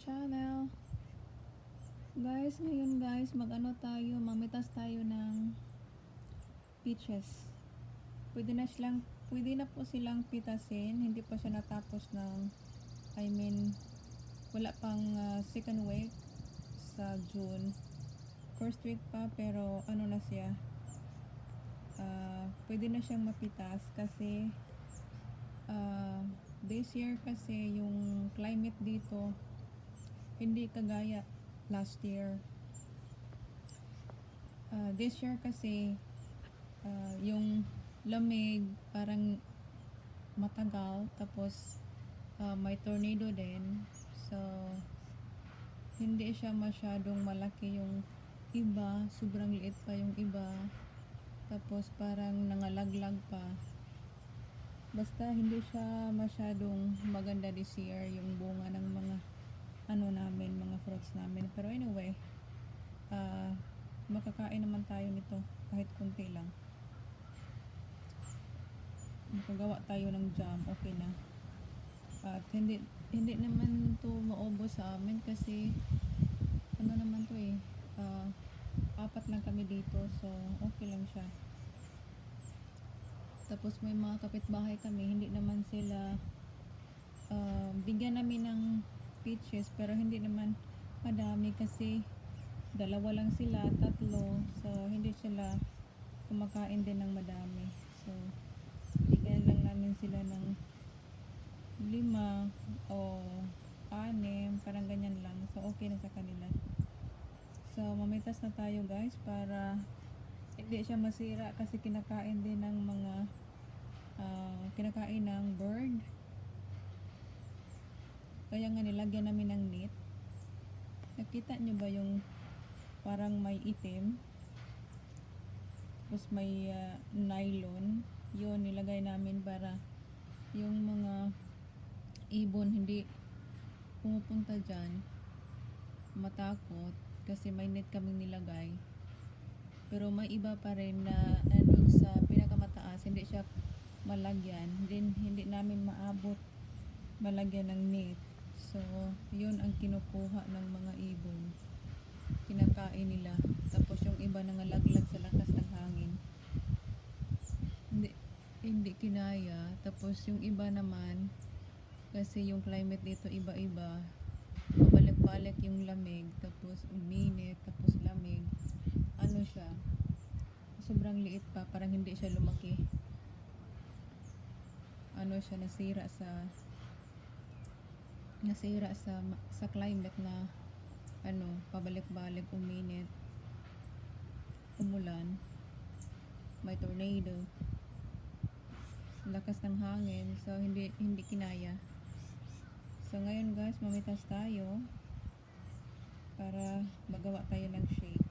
channel. Ngayon guys, mamitas tayo ng peaches. Pwede na po silang pitasin, hindi pa siya natapos wala pang second week sa June. First week pa, pero ano na siya, pwede na siyang mapitas kasi this year kasi yung climate dito hindi kagaya last year. This year kasi yung lamig parang matagal, tapos may tornado din, so hindi siya masyadong malaki yung iba, sobrang liit pa yung iba, tapos parang nangalaglag pa. Basta hindi siya masyadong maganda this year yung bunga ng mga mga fruits namin. Pero anyway, makakain naman tayo nito kahit kunti lang. Makagawa tayo ng jam, okay na. At hindi naman to maubos sa amin kasi naman to apat lang kami dito, so okay lang siya. Tapos may mga kapitbahay kami, hindi naman sila bigyan namin ng peaches, pero hindi naman madami kasi dalawa lang sila, tatlo, so hindi sila kumakain din ng madami. So bigyan lang namin sila ng 5 o 6, parang ganyan lang, so okay na sa kanila. So mamitas na tayo guys para hindi siya masira kasi kinakain din ng mga kinakain ng bird, kaya nga nilagyan namin ng net. Nakita nyo ba yung parang may itim tapos may nylon, yun nilagay namin para yung mga ibon hindi pumupunta dyan, matakot, kasi may net kaming nilagay. Pero may iba pa rin na doon sa pinakamataas hindi siya malagyan, hindi namin maabot malagyan ng net. So yun ang kinukuha ng mga ibon, kinakain nila. Tapos yung iba nangalaglag sa lakas ng hangin, hindi kinaya. Tapos yung iba naman, kasi yung climate dito iba-iba, pabalik-balik yung lamig, tapos uminit, tapos lamig, siya, sobrang liit pa, parang hindi siya lumaki. Siya nasira sa climate na pabalik-balik, uminit, umulan, may tornado, lakas ng hangin, so hindi kinaya. So ngayon guys, mamitas tayo para magawa tayo ng shake.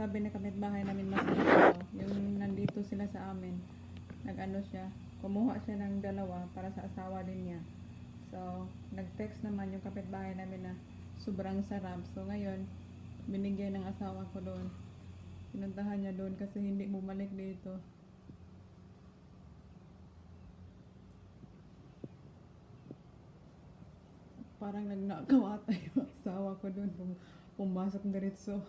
sabi na kapitbahay namin masarap daw. Yung nandito sila sa amin. Nag-ano siya. Kumuha siya ng dalawa para sa asawa din niya. So, nag-text naman yung kapitbahay namin na sobrang sarap. So, ngayon, binigay ng asawa ko doon. Pinuntahan niya doon kasi hindi bumalik dito. Parang nagnakaw ata yung asawa ko doon. Pumasok diretso.